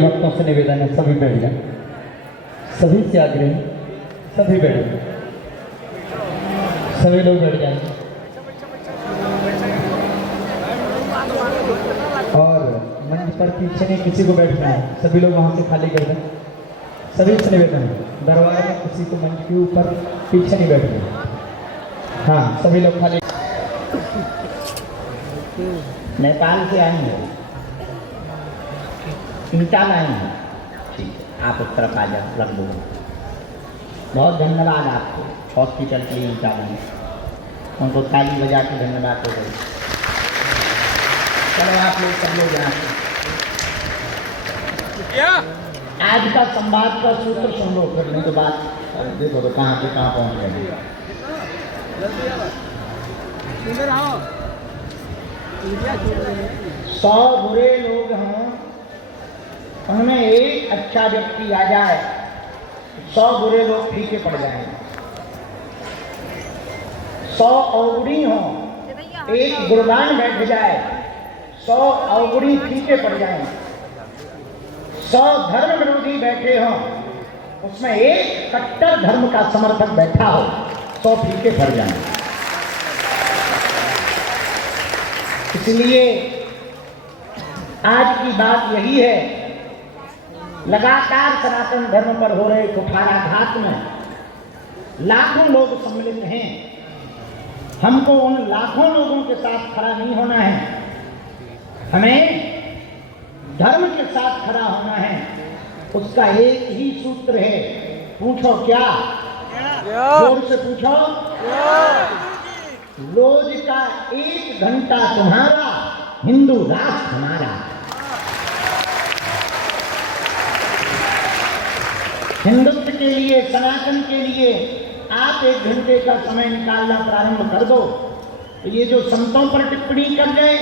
सभी भक्तों से निवेदन है, सभी बैठ जाएं, सभी से आग्रह, सभी बैठ जाएं, सभी लोग बैठ जाएं। और मंच पर पीछे नहीं किसी को बैठना है, सभी लोग वहां से खाली कर दें। सभी से निवेदन है, दरबार में किसी को मंच के ऊपर पीछे नहीं बैठना। हाँ, सभी लोग खाली। नेपाल से आए हैं, ईंटा लाए हैं, ठीक है, आप उस तरफ आ जाओ, रख दो। बहुत धन्यवाद आपको, हॉस्पिटल के लिए ईंटा लाए, उनको ताली बजा के धन्यवाद हो गई। चलो आप लोग सब लोग यहाँ से आज का संवाद का सूत्र सुन लो, करने के बाद देखो तो कहाँ से कहाँ पहुँच गए। 100 बुरे लोग हों, उनमें एक अच्छा व्यक्ति आ जाए, 100 बुरे लोग फीके पड़ जाएंगे। 100 अवगुणी हों, एक गुणवान बैठ जाए, 100 अवगुणी फीके पड़ जाएंगे। 100 धर्म विरोधी बैठे हों, उसमें एक कट्टर धर्म का समर्थक बैठा हो, 100 फीके पड़ जाएंगे। इसलिए आज की बात यही है, लगातार सनातन धर्म पर हो रहे कुठाराघात में लाखों लोग सम्मिलित हैं। हमको उन लाखों लोगों के साथ खड़ा नहीं होना है, हमें धर्म के साथ खड़ा होना है। उसका एक ही सूत्र है, पूछो क्या? जोर से पूछो। रोज का 1 घंटा तुम्हारा, हिंदू राष्ट्र हमारा। हिंदुत्व के लिए, सनातन के लिए आप 1 घंटे का समय निकालना प्रारंभ कर दो। तो ये जो संतों पर टिप्पणी कर रहे,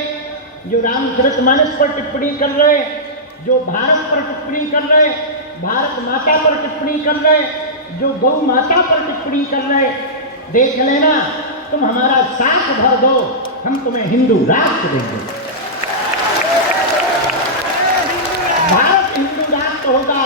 जो रामचरितमानस पर टिप्पणी कर रहे, जो भारत पर टिप्पणी कर रहे, भारत माता पर टिप्पणी कर रहे, जो गौ माता पर टिप्पणी कर रहे, देख लेना, तुम हमारा साथ भर दो, हम तुम्हें हिंदू राष्ट्र देंगे। भारत हिंदू राष्ट्र होगा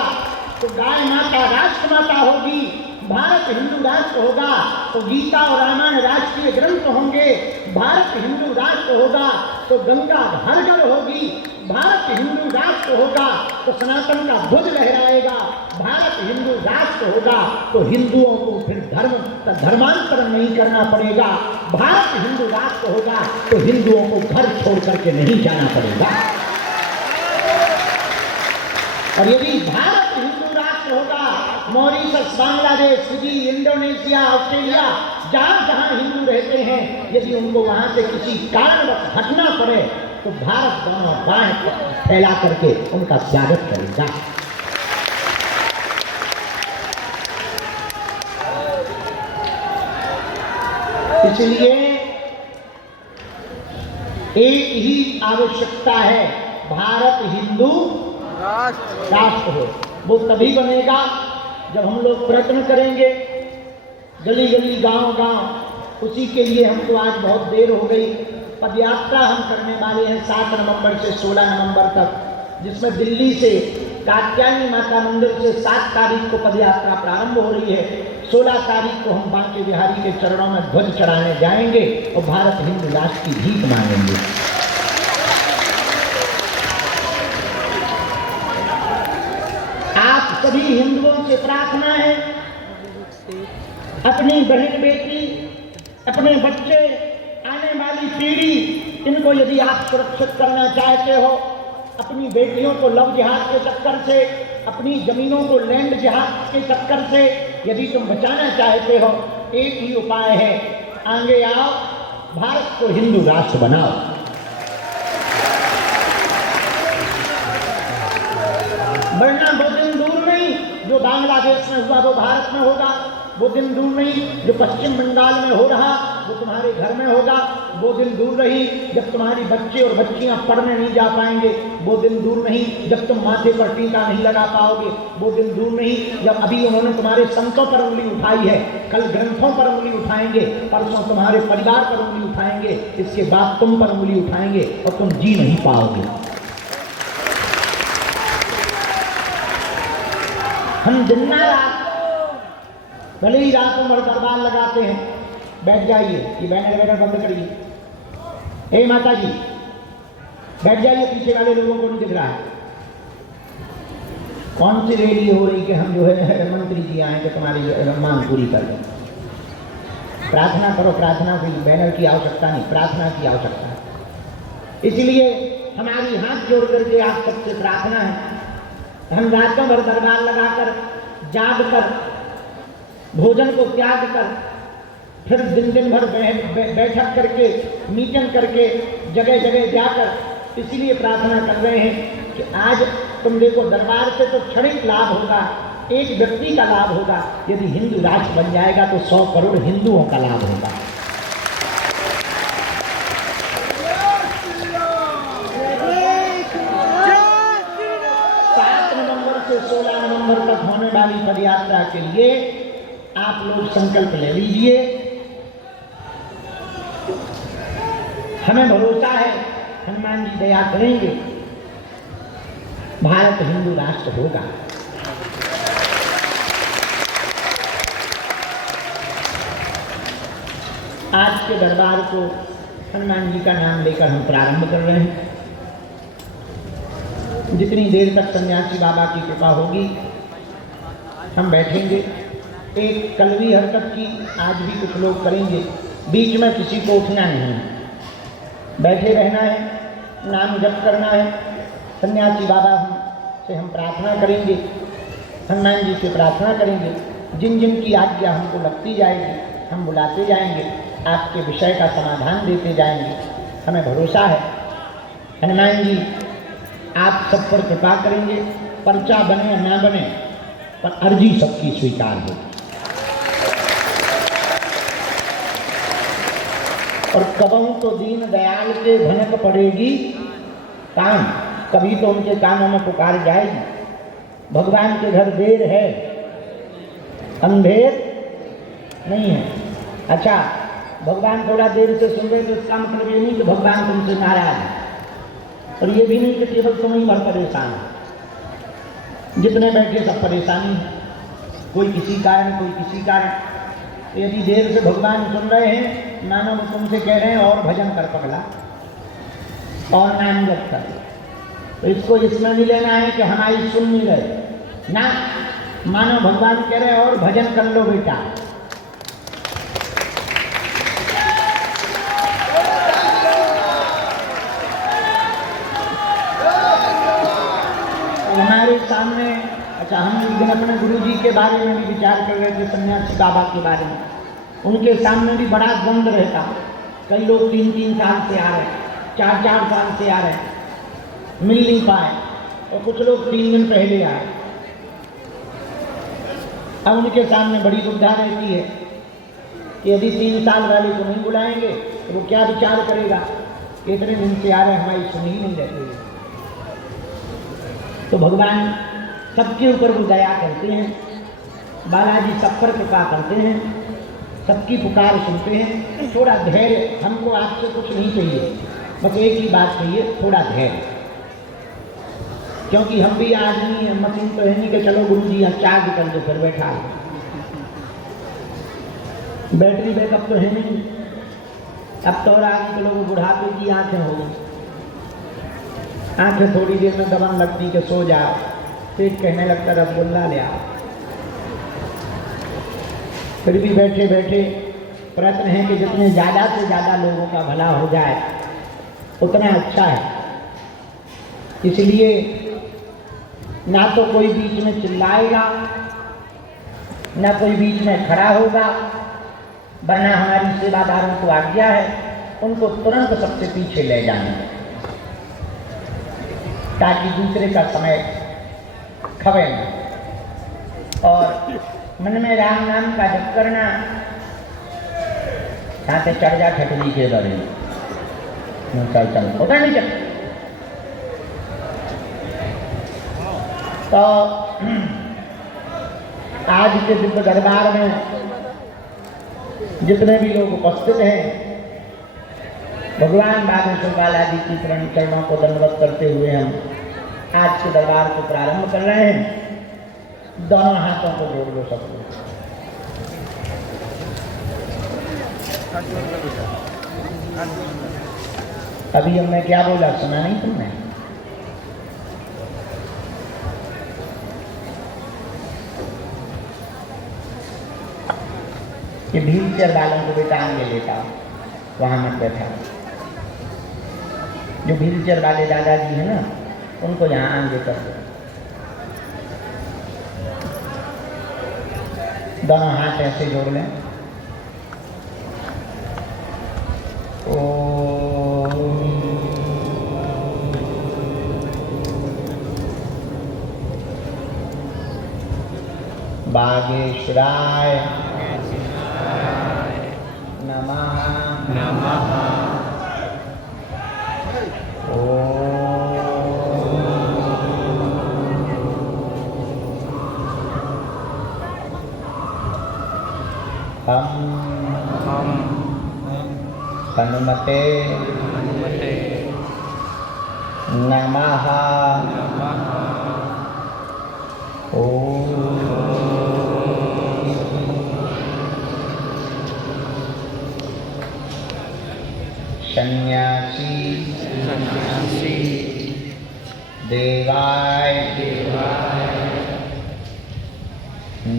तो गाय माता राष्ट्र माता होगी, भारत हिंदू राष्ट्र होगा तो गीता और रामायण राष्ट्रीय ग्रंथ होंगे, भारत हिंदू राष्ट्र होगा तो गंगा हर घर होगी, भारत हिंदू राष्ट्र होगा तो सनातन का ध्वज लहराएगा, भारत हिंदू राष्ट्र होगा तो हिंदुओं को फिर धर्मांतरण नहीं करना पड़ेगा, भारत हिंदू राष्ट्र होगा तो हिंदुओं को घर छोड़ करके नहीं जाना पड़ेगा। और यदि भारत हिंदू राष्ट्र होगा, Mauritius, Bangladesh, Fiji, Indonesia, Australia, जहां जहां हिंदू रहते हैं, यदि उनको वहां से किसी कारणवश हटना पड़े तो भारत दोनों बाहें फैला करके उनका स्वागत करेगा। इसलिए एक ही आवश्यकता है, भारत हिंदू राष्ट्र हो। वो तभी बनेगा जब हम लोग प्रयत्न करेंगे, गली गली, गांव गांव। उसी के लिए हमको आज बहुत देर हो गई। पदयात्रा हम करने वाले हैं 7 नवंबर से 16 नवंबर तक, जिसमें दिल्ली से कात्यायनी माता मंदिर से 7 तारीख को पदयात्रा प्रारंभ हो रही है। 16 तारीख को हम बांके बिहारी के चरणों में ध्वज चढ़ाने जाएंगे और भारत हिंदू राष्ट्र की भीख मांगेंगे। आप सभी हिंदुओं से प्रार्थना है, अपनी बहन बेटी, अपने बच्चे, आने वाली पीढ़ी, इनको यदि आप सुरक्षित करना चाहते हो, अपनी बेटियों को लव जिहाद के चक्कर से, अपनी जमीनों को लैंड जिहाद के चक्कर से यदि तुम बचाना चाहते हो, एक ही उपाय है, आगे आओ, भारत को हिंदू राष्ट्र बनाओ। वरना वो दिन दूर नहीं जो बांग्लादेश में हुआ वो भारत में होगा, वो दिन दूर नहीं जो पश्चिम बंगाल में हो रहा वो तुम्हारे घर में होगा, वो दिन दूर नहीं जब तुम्हारी बच्चे और बच्चियां पढ़ने नहीं जा पाएंगे, वो दिन दूर नहीं जब तुम माथे पर टीका नहीं लगा पाओगे, वो दिन दूर नहीं जब अभी उन्होंने तुम्हारे संतों पर उंगली उठाई है, कल ग्रंथों पर उंगली उठाएंगे, परसों तुम्हारे परिवार पर उंगली उठाएंगे, इसके बाद तुम पर उंगली उठाएंगे और तुम जी नहीं पाओगे। हम दिन ना रात भले ही रातों भर दरबार लगाते हैं, बैठ जाइए, ये बैनर वगैरह बंद करिए, हे माता जी बैठ जाइए, पीछे वाले लोगों को नहीं दिख रहा है। कौन सी रैली हो रही कि हम जो है मंत्री जी आए कि तुम्हारी मांग पूरी कर दें। प्रार्थना करो, प्रार्थना की बैनर की आवश्यकता नहीं, प्रार्थना की आवश्यकता है। इसलिए हमारी हाथ जोड़ करके आप सबसे प्रार्थना है, हम रातों भर दरबार लगाकर जाग कर भोजन को त्याग कर फिर दिन भर बैठक करके मीटिंग करके जगह जगह जाकर इसलिए प्रार्थना कर रहे हैं कि आज तुम देखो दरबार से तो क्षणिक लाभ होगा, एक व्यक्ति का लाभ होगा, यदि हिंदू राष्ट्र बन जाएगा तो 100 करोड़ हिंदुओं का लाभ होगा। 7 नवंबर से 16 नवंबर तक होने वाली पदयात्रा के लिए आप लोग संकल्प ले लीजिए। हमें भरोसा है हनुमान जी दया करेंगे, भारत हिंदू राष्ट्र होगा। आज के दरबार को हनुमान जी का नाम लेकर हम प्रारंभ कर रहे हैं। जितनी देर तक सन्यासी बाबा की कृपा होगी हम बैठेंगे। एक कलवी हरकत की आज भी कुछ लोग करेंगे, बीच में किसी को उठना नहीं है, बैठे रहना है, नाम जप करना है। सन्यासी बाबा से हम प्रार्थना करेंगे, हनुमान जी से प्रार्थना करेंगे, जिन जिन की आज्ञा हमको लगती जाएगी हम बुलाते जाएंगे, आपके विषय का समाधान देते जाएंगे। हमें भरोसा है हनुमान जी आप सब पर कृपा करेंगे। पर्चा बने या ना बने पर अर्जी सबकी स्वीकार हो। और कबहू तो दीन दयाल के भनक पड़ेगी कान, कभी तो उनके कानों में पुकार जाएगी। भगवान के घर देर है अंधेर नहीं है। अच्छा, भगवान थोड़ा देर से सुन रहे तो इसका मतलब ये नहीं कि भगवान तुमसे नाराज है, और ये भी नहीं कि केवल तुम ही भर परेशान है। जितने बैठे सब परेशानी है, कोई किसी कारण कोई किसी कारण। यदि देर से भगवान सुन रहे हैं, मानो वो तुमसे कह रहे हैं और भजन कर पगला, और नाम जप कर, तो इसको इसमें नहीं लेना है कि हमारी सुन नहीं रहे ना, मानो भगवान कह रहे और भजन कर लो बेटा। हमारे सामने, अच्छा, हम एक दिन अपने गुरु जी के बारे में भी विचार कर रहे थे, सन्यासी बाबा के बारे में। उनके सामने भी बड़ा द्वंद्व रहता। कई लोग 3-3 साल से आ रहे, 4-4 साल से आ रहे, मिल नहीं पाए, और कुछ लोग 3 दिन पहले आए। अब उनके सामने बड़ी दुविधा रहती है कि यदि 3 साल वाले को नहीं बुलाएंगे तो वो क्या विचार करेगा, इतने दिन से आ रहे हमारी सुन ही नहीं रहती है। तो भगवान सबके ऊपर वो दया करते हैं, बालाजी सब पर कृपा करते हैं, सबकी पुकार सुनते हैं। थोड़ा धैर्य, हमको आपसे कुछ नहीं चाहिए, बस एक ही बात चाहिए, थोड़ा धैर्य। क्योंकि हम भी आदमी हैं, मशीन तो है नहीं कि चलो गुरु जी यहाँ चार्ज कर दो फिर बैठा है, बैटरी बैकअप तो है नहीं। अब तो और आगे के लोग बुढ़ापे की आंखें हो गई, आंखें थोड़ी देर में दबन लगती कि सो जाओ, पेट कहने लगता रसगुल्ला ले आओ। फिर भी बैठे बैठे प्रयत्न है कि जितने ज़्यादा से ज़्यादा लोगों का भला हो जाए उतना अच्छा है। इसलिए ना तो कोई बीच में चिल्लाएगा, ना कोई बीच में खड़ा होगा, वरना हमारी सेवादारों को आज्ञा है उनको तुरंत सबसे पीछे ले जाना, ताकि दूसरे का समय खवे न। और मन में राम नाम का जप करना, साथे चढ़ जा ठटली के बारे में चल होता नहीं चल। तो आज के दिव्य दरबार में जितने भी लोग उपस्थित हैं, भगवान बागेश्वर बालाजी की चरणों को दंडवत करते हुए हम आज के दरबार को प्रारंभ कर रहे हैं। दोनों हाथों को जोड़ लो सब लोग। अभी हमने क्या बोला सुना नहीं तुमने? ये व्हील चेयर वालों को बेटा आगे लेता वहां मत बैठा। जो व्हील चेयर वाले दादाजी है ना उनको यहाँ आगे कर दो। दोनों हाथ ऐसे जोड़ लें। बागेश्वराय नमः नमः। हम हनुमते नमः। ओम सन्यासी देवाय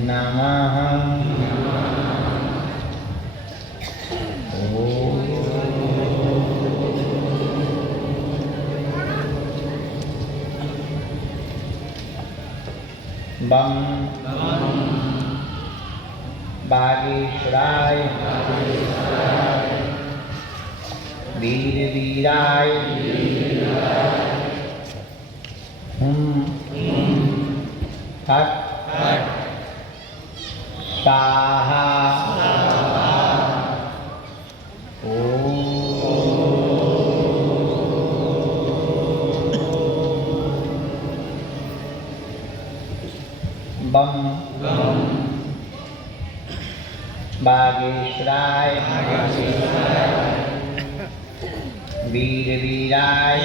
नमः। बम बागेश्वराय वीर वीराय हट स्वाहा। बम बागेश्वराय वीर वीराय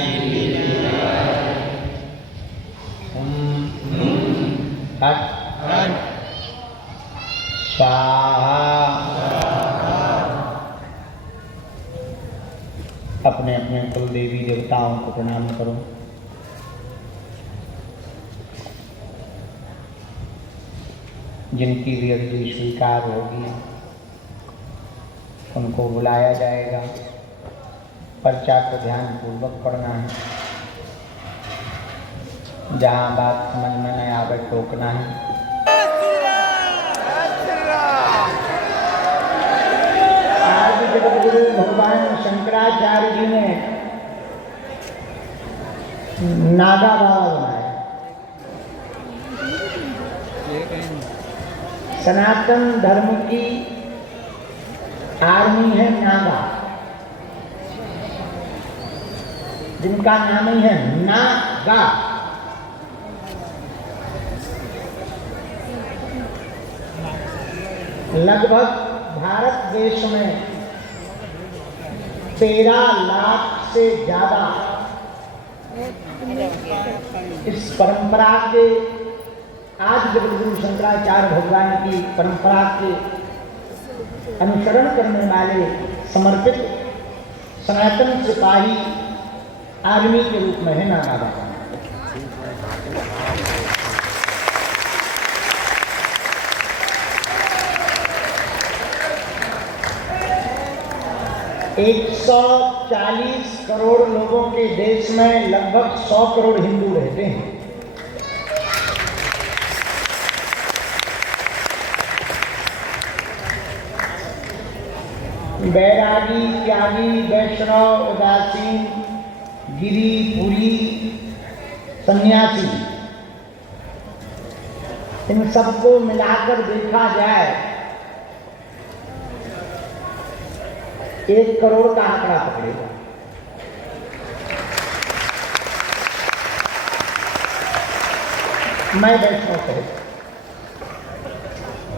हट स्वाहा। अपने अपने कुल देवी देवताओं को प्रणाम करो। जिनकी भी अर्जी स्वीकार होगी उनको बुलाया जाएगा। पर्चा को ध्यान पूर्वक पढ़ना है। जहाँ बात समझ में नहीं आवे टोकना है। आज जगतगुरु भगवान शंकराचार्य जी ने नागा बाबा बनाया। सनातन धर्म की आर्मी है नागा, जिनका नाम ही है नागा। लगभग भारत देश में 13 लाख से ज्यादा इस परंपरा के, आज जगतगुरु शंकराचार्य भगवान की परंपरा के अनुसरण करने वाले समर्पित सनातन सिपाही आर्मी के रूप में है नागा बाबा। 140 करोड़ लोगों के देश में लगभग 100 करोड़ हिंदू रहते हैं। बैरागी, त्यागी, वैष्णव, उदासीन, गिरी, पुरी, सन्यासी, इन सबको मिलाकर देखा जाए 1 करोड़ का आंकड़ा पकड़ेगा। मैं वैष्णव से,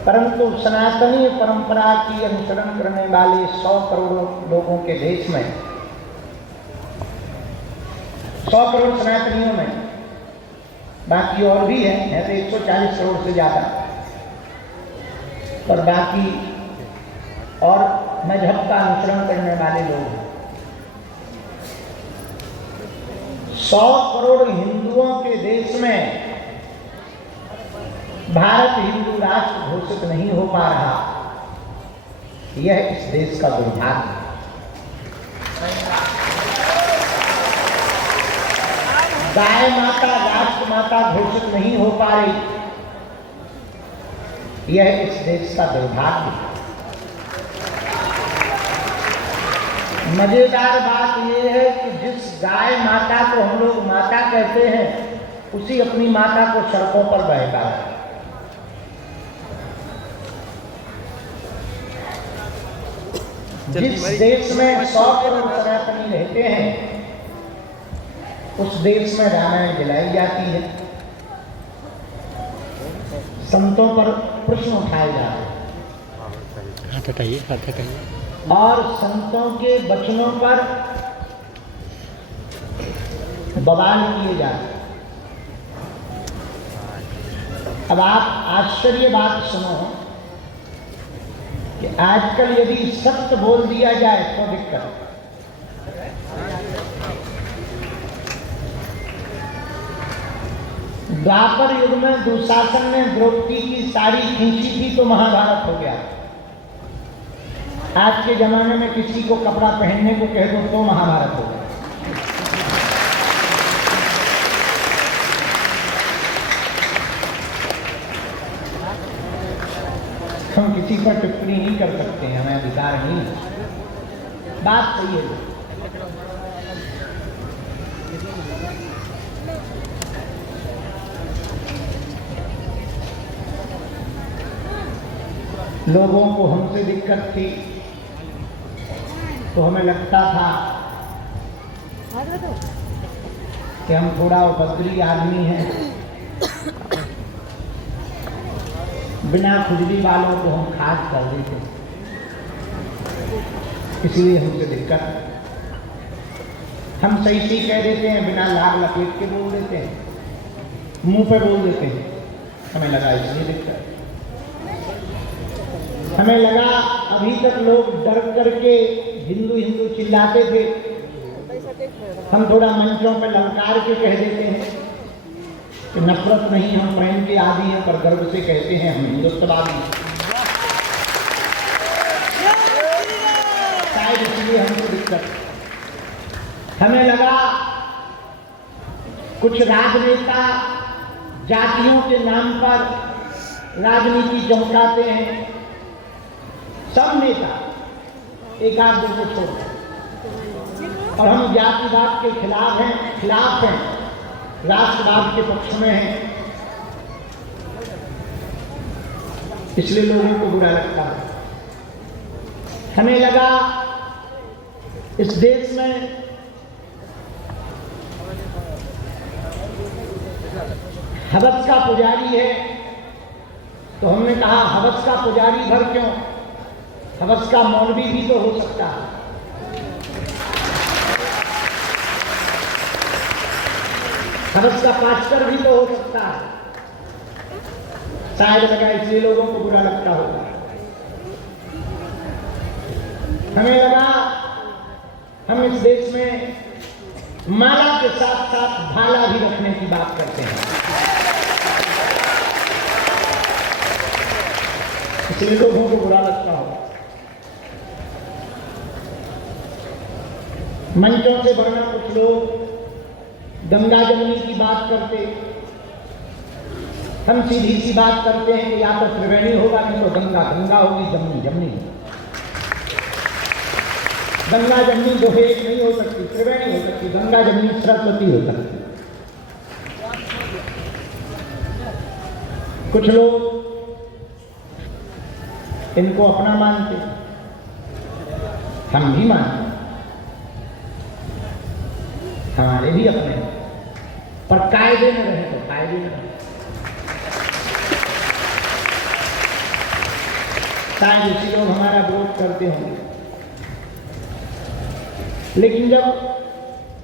परंतु सनातनी परंपरा की अनुसरण करने वाले 100 करोड़ लोगों के देश में, 100 करोड़ सनातनियों में बाकी और भी है तो 140 करोड़ से ज़्यादा, पर बाकी और मजहब का अनुसरण करने वाले लोग हैं। 100 करोड़ हिंदुओं के देश में भारत हिंदू राष्ट्र घोषित नहीं हो पा रहा, यह इस देश का दुर्भाग्य है। गाय माता राष्ट्र माता घोषित नहीं हो पा रही, यह इस देश का दुर्भाग्य है। मजेदार बात यह है कि जिस गाय माता को हम लोग माता कहते हैं, उसी अपनी माता को सड़कों पर बहका है। जिस देश में 100 करोड़ सनातनी रहते हैं, उस देश में रामायण जलाई जाती है, संतों पर प्रश्न उठाए जाते हैं और संतों के वचनों पर बवाल किए जाते हैं। अब आप आश्चर्य बात सुनो कि आजकल यदि सत्य बोल दिया जाए तो दिक्कत। द्वापर युग में दुशासन ने द्रौपदी की साड़ी खींची थी तो महाभारत हो गया। आज के जमाने में किसी को कपड़ा पहनने को कह दो तो महाभारत हो गया। हम किसी पर टिप्पणी नहीं कर सकते हैं, हमें अधिकार नहीं। बात सही है। लोगों को हमसे दिक्कत थी तो हमें लगता था कि हम थोड़ा उपद्रवी आदमी हैं, बिना खुजली वालों को हम खास कर देते, इसलिए हमसे दिक्कत। हम सही सही कह देते हैं, बिना लाग लपेट के बोल देते हैं, मुंह पे बोल देते हैं, हमें लगा इसलिए दिक्कत। हमें लगा अभी तक लोग डर करके हिंदू हिंदू चिल्लाते थे, हम थोड़ा मंचों पर ललकार के कह देते हैं कि नफरत नहीं, हम प्रेम के आदि हैं, पर गर्व से कहते हैं हम हिंदुत्ववादी हैं। शायद इसलिए हमको दिक्कत। हमें लगा कुछ राजनेता जातियों के नाम पर राजनीति चमकाते हैं, सब नेता एक आध दो को छोड़, और हम जातिवाद के खिलाफ हैं, राष्ट्रवाद के पक्ष में हैं, इसलिए लोगों को बुरा लगता है। हमें लगा इस देश में हवस का पुजारी है, तो हमने कहा हवस का पुजारी भर क्यों, हवस का मौलवी भी तो हो सकता है। हवस का पास्टर भी तो हो सकता है। शायद लगा इसलिए लोगों को बुरा लगता होगा। हमें लगा हम इस देश में माला के साथ साथ भाला भी रखने की बात करते हैं, इसलिए लोगों को बुरा लगता होगा। मंचों से वरना कुछ लोग गंगा जमुनी की बात करते, हम सीधी सी बात करते हैं कि या तो त्रिवेणी होगा, नहीं तो गंगा गंगा होगी, जमुनी जमुनी। गंगा जमुनी दो एक नहीं हो सकती, त्रिवेणी हो सकती, गंगा जमुनी सरस्वती हो सकती। कुछ लोग इनको अपना मानते, हम भी मानते, हमारे भी अपने, पर कायदे में रहे तो कायदे में रहे। शायद इसी लोग हमारा विरोध करते होंगे, लेकिन जब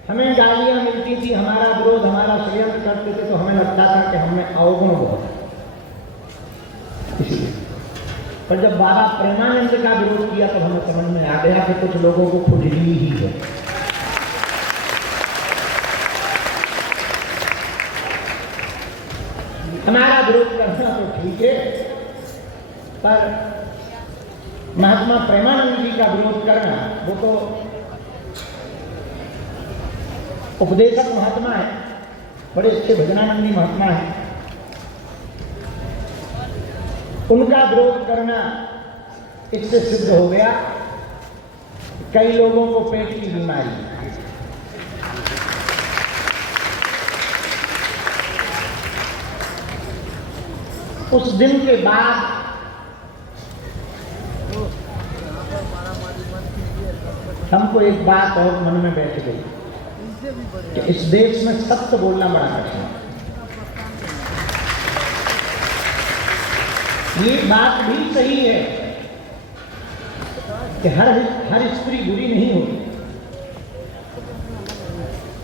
हमें गालियां मिलती थी, हमारा विरोध, हमारा षड्यंत्र करते थे, तो हमें लगता था कि हमें अवगुण बहुत है। इसलिए पर जब बाबा प्रेमानंद का विरोध किया तो हमें समझ में आ गया कि कुछ लोगों को खुजली ही है। हमारा विरोध करना तो ठीक है, पर महात्मा प्रेमानंद जी का विरोध करना वो तो उपदेशक महात्मा है, बड़े अच्छे भजनानंदी महात्मा है, उनका विरोध करना इससे सिद्ध हो गया कई लोगों को पेट की बीमारी। उस दिन के बाद हमको एक बात और मन में बैठ गई कि इस देश में सत्य बोलना बड़ा कठिन है। ये बात भी सही है कि हर स्त्री बुरी नहीं होती,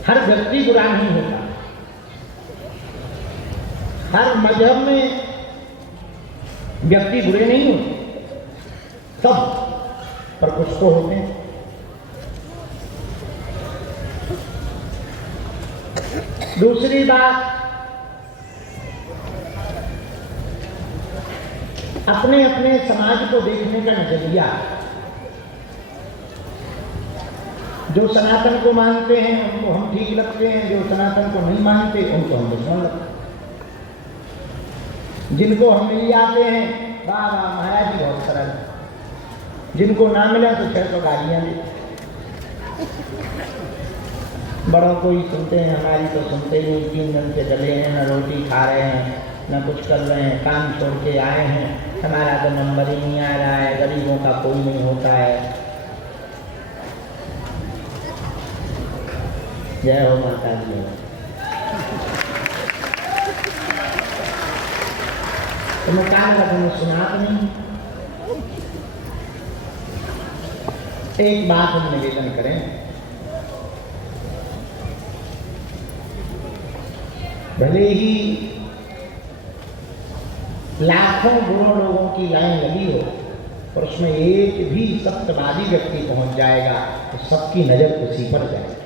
हर व्यक्ति बुरा नहीं होता, हर मजहब में व्यक्ति बुरे नहीं होते, सब पर कुछ तो होते हैं। दूसरी बात, अपने अपने समाज को देखने का नजरिया। जो सनातन को मानते हैं उनको हम ठीक लगते हैं, जो सनातन को नहीं मानते उनको हम दुश्मन लगते हैं। जिनको हम मिल जाते हैं, वाह वाह महाराज जी बहुत सरल, जिनको ना मिला तो 600 गालियां देते। बड़ों को ही सुनते हैं, हमारी तो सुनते ही नहीं। 3 दिन से डले हैं, न रोटी खा रहे हैं, न कुछ कर रहे हैं, काम छोड़ के आए हैं, हमारा तो नंबर ही नहीं आ रहा है, गरीबों का कोई नहीं होता है। जय हो माता जी। तुम्हें कहा लगा, तुम्हें सुना तो नहीं। एक बात हम निवेदन करें, भले ही लाखों बुरों लोगों की लाइन लगी हो, पर उसमें एक भी सत्यवादी व्यक्ति पहुंच जाएगा तो सबकी नजर उसी पर जाएगी।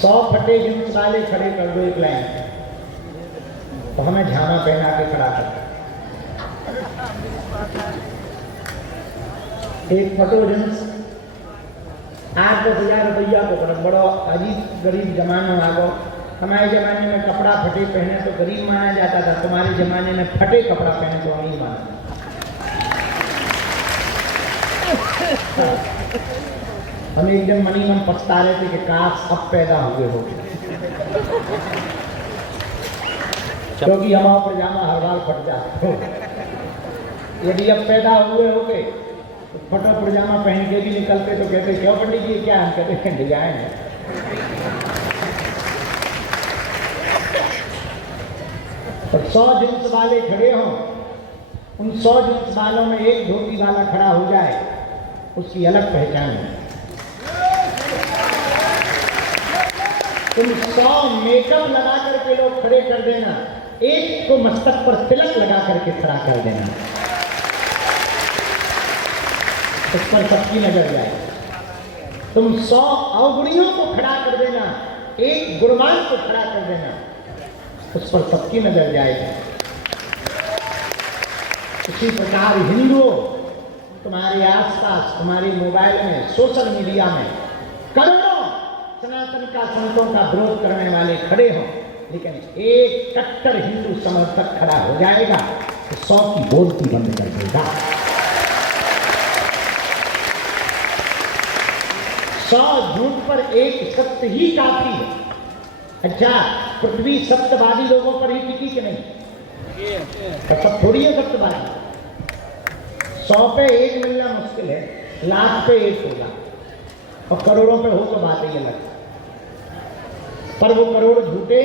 सौ फटे जींस वाले खड़े कर दो एक लाइन, तो हमें झामा पहना के खड़ा कर। एक फटो जींस 8-10 हज़ार रुपया को पड़ा, बड़ो अजीब गरीब जमाना आ गो। हमारे जमाने में कपड़ा फटे पहने तो गरीब माना जाता था, तुम्हारे जमाने में फटे कपड़ा पहने तो अमीर माना। हम एक दिन मनी मन पछता रहे थे कि काश अब पैदा हुए हो, क्योंकि हमारा पजामा हर बार फट जाता हो। यदि अब पैदा हुए हो गए तो फटा पजामा पहन के भी निकलते तो कहते क्यों पंडित जी क्या? हम कहते डिजाइन है। तो 100 जींस वाले खड़े हों, उन 100 जींस वालों में एक धोती वाला खड़ा हो जाए, उसकी अलग पहचान है। तुम 100 मेकअप लगा करके लोग खड़े कर देना, एक को मस्तक पर तिलक लगा करके खड़ा कर देना, उस पर सबकी नजर जाए। तुम 100 अवगुणियों को खड़ा कर देना, एक गुणवान को खड़ा कर देना, उस पर सबकी नजर जाएगी। इसी प्रकार हिंदुओं, तुम्हारे आसपास, तुम्हारे मोबाइल में, सोशल मीडिया में करोड़ों सनातन का, संतों का विरोध करने वाले खड़े हों, लेकिन एक कट्टर हिंदू समर्थक खड़ा हो जाएगा तो 100 की बोलती बंद कर देगा। 100 झूठ पर एक सत्य ही काफी है। अच्छा, पृथ्वी सत्यवादी लोगों पर ही टिकी कि नहीं? तो सब थोड़ी है सत्यवादी। 100 पे 1 मिलना मुश्किल है, लाख पे 1 होगा, और करोड़ों पे हो तो बात ही अलग। पर वो करोड़ झूठे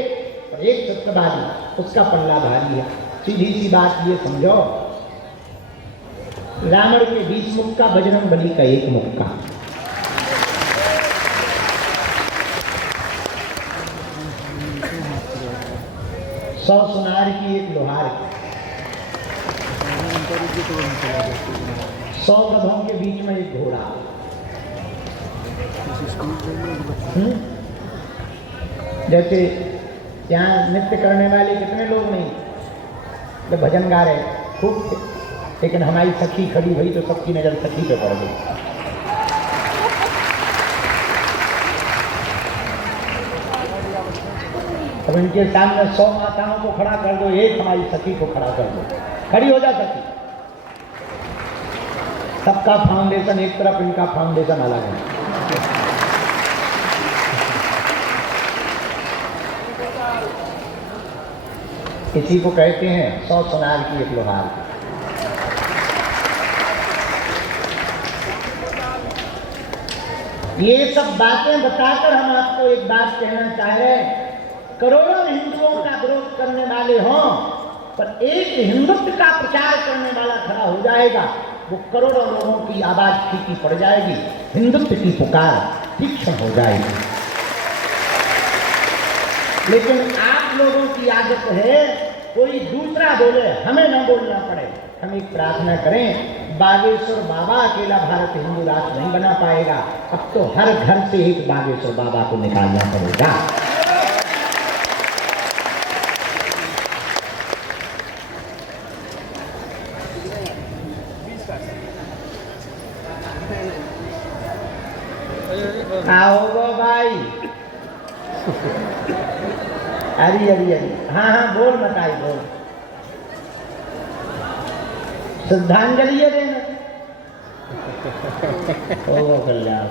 और एक सत्यवादी, उसका पल्ला भारी है। सीधी सी बात ये समझो, रावण के 20 मुक्का, बजरंग बली का 1 मुक्का। सौ सुनार की 1 लोहार की, 100 गधों के बीच में 1 घोड़ा। जैसे यहाँ नृत्य करने वाले कितने लोग नहीं, जब भजन गा रहे खूब थे, लेकिन हमारी सखी खड़ी हुई तो सबकी नजर सखी पे पड़ गई। अब इनके सामने 100 माताओं को खड़ा कर दो, एक हमारी सखी को खड़ा कर दो, खड़ी हो जा सखी। सबका फाउंडेशन एक तरफ, इनका फाउंडेशन अलग है। इसी को कहते हैं 100 सुनार की 1 लोहार। ये सब बातें बताकर हम आपको एक बात कहना चाह रहे हैं, करोड़ों हिंदुओं का विरोध करने वाले हों, पर एक हिंदुत्व का प्रचार करने वाला खड़ा हो जाएगा, वो करोड़ों लोगों की आवाज फीकी पड़ जाएगी, हिंदुत्व की पुकार तीक्ष्ण हो जाएगी। लेकिन आप लोगों की आदत है कोई दूसरा बोले, हमें न बोलना पड़े। हम एक प्रार्थना करें, बागेश्वर बाबा अकेला भारत हिंदू राष्ट्र नहीं बना पाएगा, अब तो हर घर से एक बागेश्वर बाबा को निकालना पड़ेगा। आओ गो भाई, अरे अरे अरे, हाँ हाँ बोल बताई बोल, श्रद्धांजलि है देना। ओ कल्याण,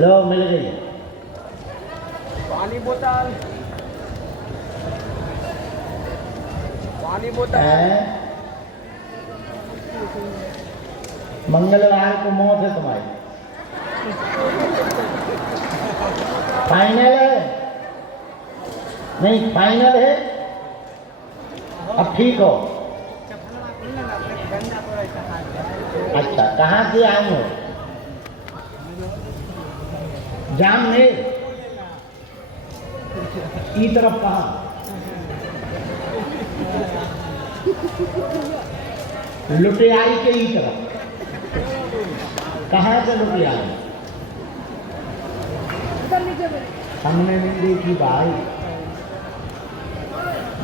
लो मिल गई पानी बोतल, पानी बोतल। मंगलवार को मौत है तुम्हारी, फाइनल है? नहीं फाइनल है, अब ठीक हो? अच्छा, कहाँ से आए हो? जाम में ई तरफ कहाँ? लुटियाई के ई तरफ। कहाँ से लुटियाई? हमने नहीं देखी भाई।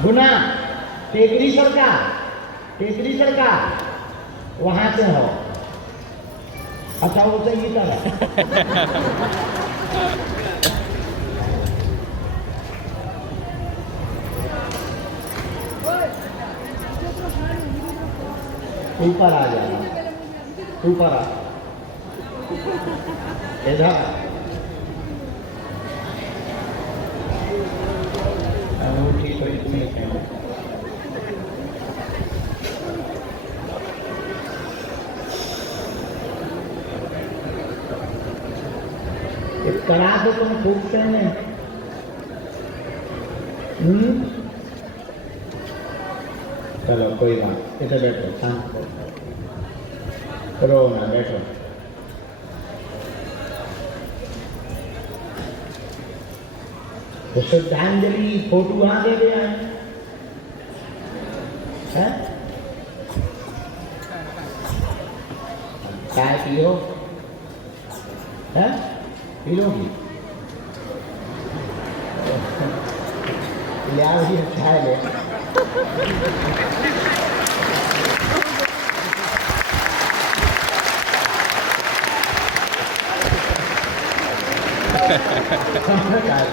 गुना टेकरी सरकार वहां से हो। अच्छा वो सही तरह ऊपर आ जाना, ऊपर आ, इधर अंगूठी तो इतनी है। इस कड़ा से तुम फूकते हैं। चलो कोई बात, इधर बैठो, शांत रो ना, बैठो। तो श्रद्धांजलि फोटो वहां दे दिया है? चाय पियो है? पी लोगी? ले आओ ही चाय ले। चाय